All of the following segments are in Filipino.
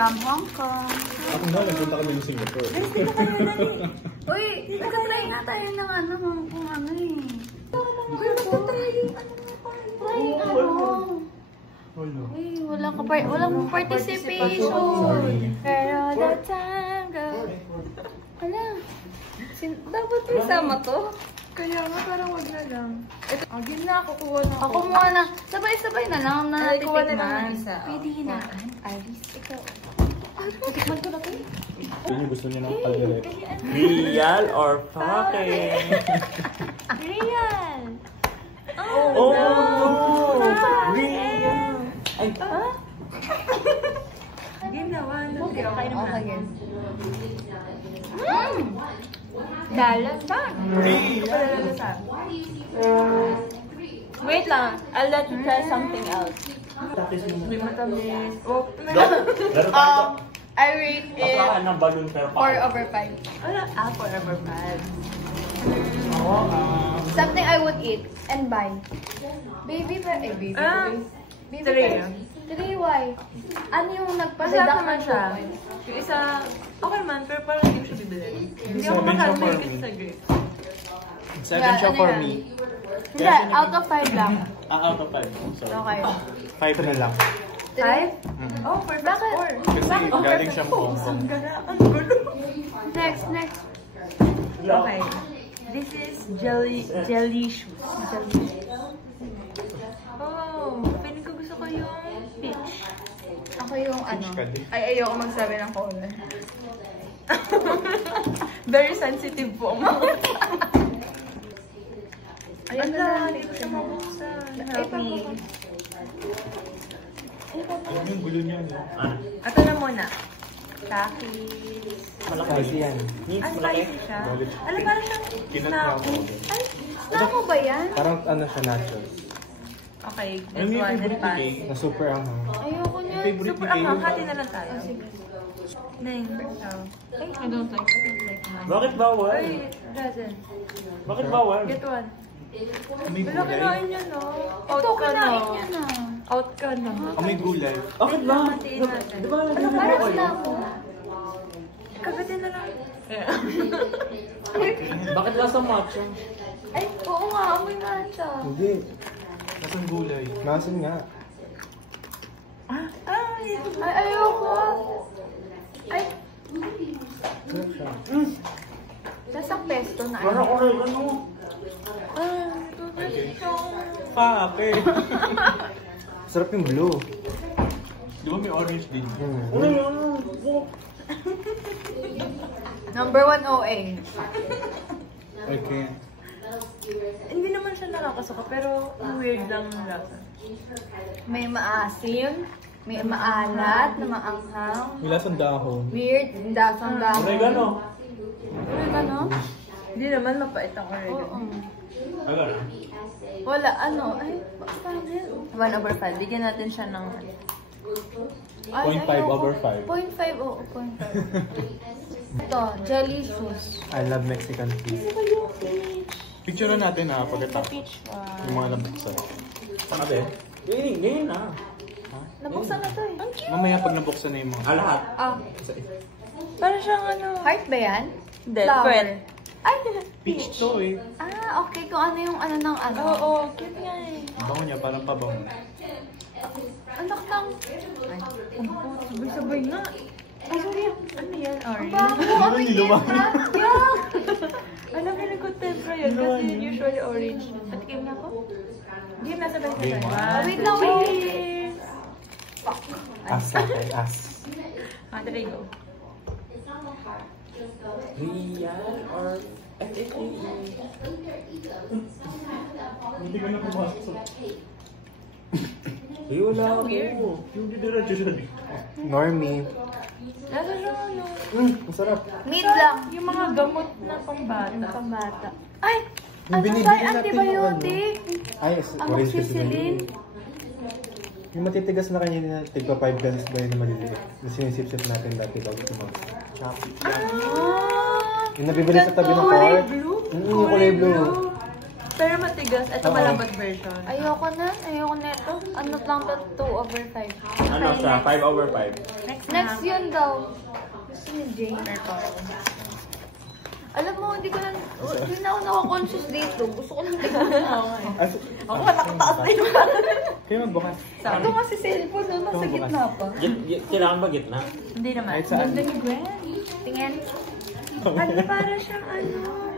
from Hong Kong. Ako na, nagpunta kami ng Singapore. Uy, nagka-try nga tayo ng ano, kung ano eh. Uy, nagka-try walang participation. Pero the time goes. Ala, dapat isama to? Kaya nga, parang wag na lang. Agin na, kukuha na Ako muna. Sabay-sabay na lang na kuha na lang titikman. ng isa. Pwede hinaan. Iris, ikaw. Titikman ko na to. Yun yung gusto niya ng kaldereta. Real or fucking? Real! Oh, no! Real! Ay, Ginawa na. Okay, okay naman. Dalan ba? Wait lang. I'll let you try something else. May matamis. Oh, laro tayo. I rate it Tapakan ng balloon pero 4/5. Wala. Forever bad. Something I would eat and buy. Baby ba? Eh, baby. Baby 3 why? Ano yung Masarap nagpasadak naman siya. Yung isa, okay man, pero parang hindi ko siya bibili. Hindi ako makalagay sa grape. 7 siya for me. Hindi, out of 5 lang. Out of 5. Sorry. Okay. 5 na lang. 5? Oh, perfect score. Kasi galing siyang Hong Kong. Ang gulo. Next. Okay. This is jelly shoes. Oh, feeling ko gusto ko yung peach. Ako yung ano. Ay, ayoko magsabi ng color. Very sensitive po ang mga. Ayun na, hindi ko siya mabuksan. Help me. Alam yung gulo niya. Ito na muna. Takis. Malaki yan. Ah, spicy siya. Alam, parang siyang snack. Ay, snack mo ba yan? Parang ano siya, nachos. Okay, this one and pass. Na super anghang. Ayoko niya. Super anghang, hati na lang tayo. Nine. Ay, I don't like mine. Bakit bawal? Ay, doesn't. Bakit bawal? Get one. May Wala, gulay. kinain niya, no? Out Ito, ka na. kinain niya na. Out ka na. May gulay. Bakit ba? Hatiin natin. Ano, parang snack mo. Kagatin na lang. Bakit lasang matcha? Ay, oo nga, amoy matcha. Hindi. Nasaan gulay? Masin nga. Ay, Ay, ayoko. Ay, Ano siya? nasa pesto na. Parang oregano. Pape. Sarap yung blue. Di ba may orange din? Ano yun? Number 1 OA. Okay. hindi naman siya nakakasuka, pero weird lang yung lasa. May maasim, may maalat na maanghang. May lasang dahon. Weird, dasang dahon. Oregano. Oregano? Hindi naman mapait ang oregano. Oo. Wala na. Wala, ano? Ay, paano yun? 1/5. Bigyan natin siya ng... Ay, 0.5 ayoko. over 5. 0.5, oo, 0.5. Ito, jelly shoes. I love Mexican food. Picture na natin ha, pagkatapos. Peach one. Yung mga nabuksan. Ano ba? Ganyan na. Nabuksan na to eh. Mamaya pag nabuksan na yung mga... Lahat. Ah, Parang siyang ano... heart ba yan? Hindi, Flower. pearl. Ay, Peach to eh. Ah, okay. Kung ano yung ano ng ano. Oo, cute nga eh. Bango niya, parang pabango. Anak ng... Sabay-sabay nga. Ay, sorry. Ano yan? Orange? Bago, amoy niluwag. tempra. Alam ko ko tempra yun kasi usually orange. Patikim na ako. Hindi, nasabay-sabay. Game. Wait lang, wait. Cheers! As sa akin, as. There you go. Real or FFE? Hindi ka na pumasok sa... Ay, wala ako. Weird. Yung didiretso siya dito. Normie. Nasa siya ano? Masarap. Mid lang. Yung mga gamot na pambata. Pambata. Ay! Yung Ano binibili tayo? natin yung Antibiotic? Ay, orange kasi Amoxicillin? binili. Yung matitigas na kanya na tigpa 5 guns ba yun na maliliit? Yung sinisip-sip natin dati bago tumawag. Ah! Yung nabibili sa tabi ng car. Blue? Yung kulay blue. Pero matigas. Ito Oo. malambot version. Ayoko na ito. Ano lang to? 2/5. Ano siya? 5/5. Next yun daw. Gusto ni Jane. Alam mo, hindi na ako naka-conscious dito. Gusto ko lang tingnan. Ako nakataas na yun. Kayo magbukas. Ito kasi cellphone, no? Nasa Ito, gitna pa. Kailangan ba gitna? Hindi naman. Kahit saan. Ganda ni Gwen. Tingin. Ano, para siyang ano?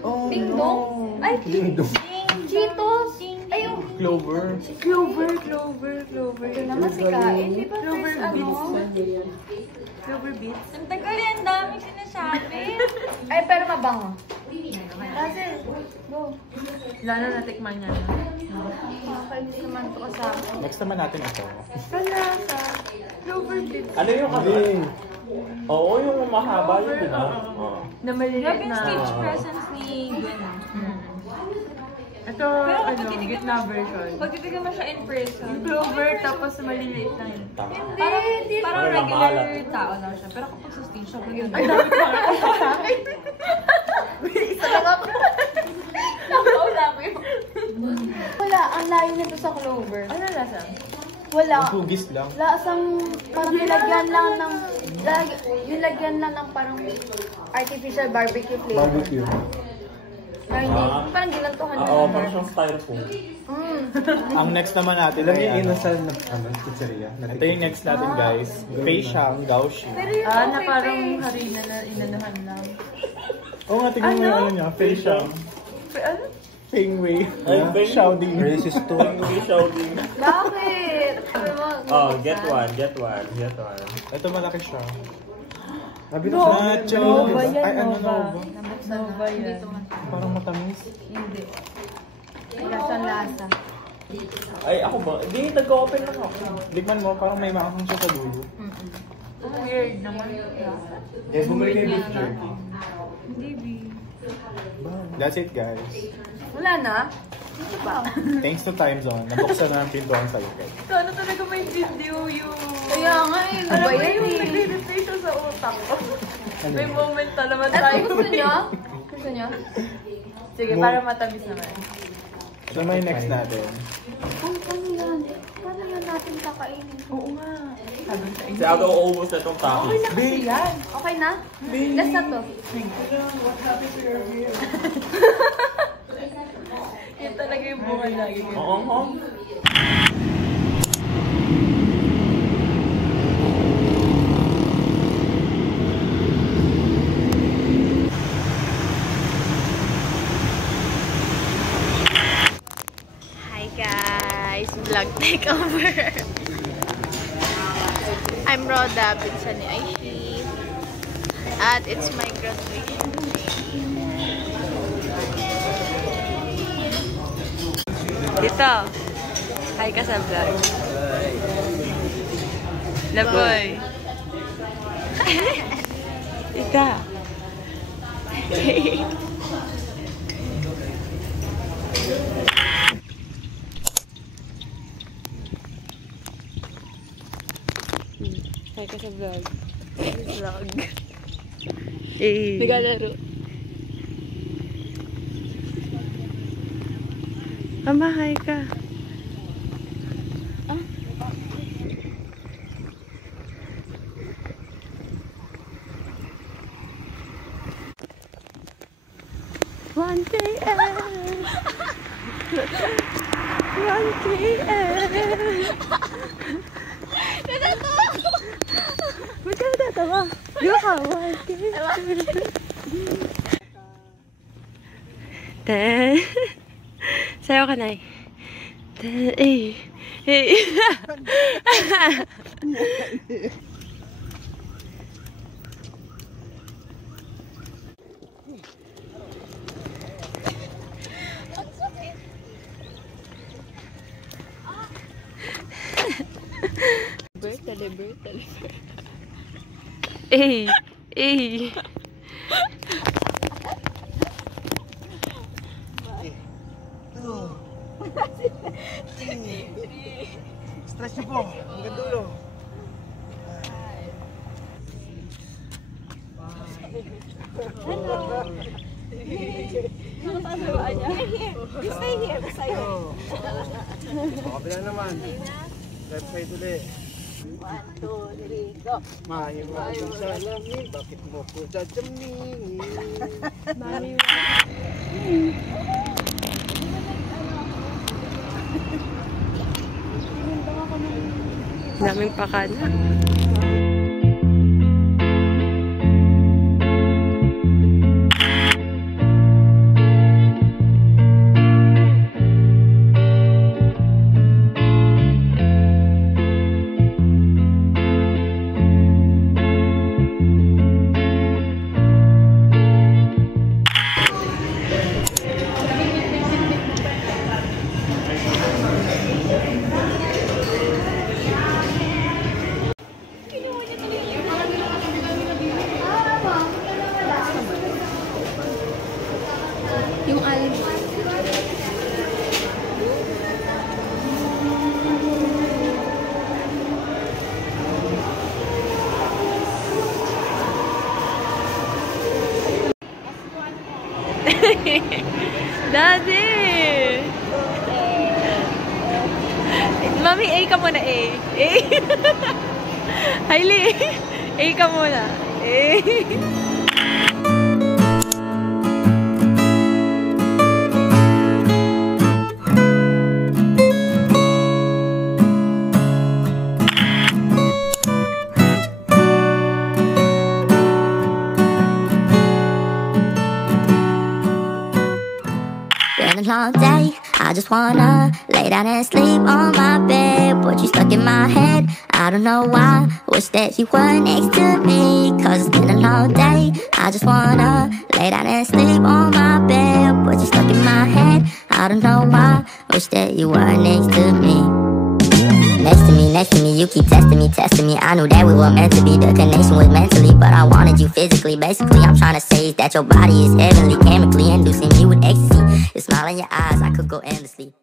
Oh, Ding dong. Ay, Ding-dong. Cheetos. Ay, yung Clover. Clover. ito naman si Kain. Di ba Clover first ano? beats. Clover beats. Ang tagal yan, dami sinasabi. Ay, pero mabango. Kasi, go. Lalo natikman niya na. Nakakainis naman ito kasama. Next naman natin ito. Kalasa. Clover beats. Ano yung Ding. Oo, yung mahaba yun, di ba? Oo. Na maliliit Grabe yung na. stage presence ni Gwen. Ito, ano, gitna version. Pag titignan mo siya in person, Yung clover, tapos maliliit lang yun. Tama. parang Parang regular maalat. tao lang siya. Pero kapag sa stage, siya yun. Ang dami ko na sa akin. Isa lang ako. Nakaula ko yung... Wala, ang layo nito sa Clover. Ano lasa? Wala. Hugis lang. Lasang parang nilagyan lang ng... Yung lagyan lang ng parang artificial barbecue flavor. Barbecue. Na hindi, parang gilantuhan na Oo, ng parang siyang styrofoam. Ang next naman natin Alam ay niyo, ano. inasal na pizzeria. Ito yung next natin guys. Fei Shang Gaoshi. Pero yung Na okay parang pa eh. harina na inanuhan lang. Oo nga, tignan mo yung ano niya. Fei Shang. Ano? Ping Wei. Ay, Fei. Xiaoding. Racist to. Hindi shouting. Bakit? Oh, get one. Ito malaki siya. Sabi na No. Nacho. Nova yan, Ay, ano Nova. Nova? Nova yan. Parang matamis. Hindi. Lasang lasa. Ay, ako ba? Hindi, nag-open lang ako. Ligman mo, parang may makakang siya sa dulo. Ang weird naman. Yes, bumalik na yung beef jerky. Hindi, B. That's it guys. Wala na? Ito ba? Thanks to Time Zone, nabuksan na ang pintuan sa likod. Sana talaga may video yung... Kaya nga eh. Alam Ba mo yan yung eh? nagre-replay siya sa utak ko. Ano May yun? moment na naman Ano tayo. gusto niya? Gusto niya? Sige, para matamis naman. Ito naman yung next natin. Paano yan? Paano yan natin kakainin? Oo nga. Sabi sa Si Aga uubos na itong taki. Kasi yan. Okay na? Last na to. Yan talaga yung bunga lagi. Oo, oo. Hi guys! Vlog takeover! I'm Rhoda, pinsan ni Aishi. At it's my graduation day. Dito. Hi ka sa vlog. Laboy. Ika. Hi ka sa vlog. Vlog. Eh. Nagalaro. Mama, hi ka. One PM. 1 PM. Ba't ka natatawa? Di ba ka? 1 PM. Sayaw ka, Nay. Eh. Bertale. Eh. Stress niyo po. Hanggang dulo. You stay here, beside her. Kabila naman. Left side ulit. 1, 2, 3, go. Mahiwaga sa lamin, bakit mo ko dadamingin? Mami, Daming pakana. yung alin. Daddy! Mami, A ka muna, A. A. Hailey, A ka muna. A. Been a long day, I just wanna lay down and sleep on my bed. But you stuck in my head, I don't know why. Wish that you were next to me, cause it's been a long day. I just wanna lay down and sleep on my bed. But you stuck in my head, I don't know why. Wish that you were next to me. Next to me, you keep testing me. I knew that we were meant to be, the connection was mentally, but I wanted you physically. Basically, I'm trying to say is that your body is heavenly, chemically inducing me with ecstasy. Your smile in your eyes, I could go endlessly.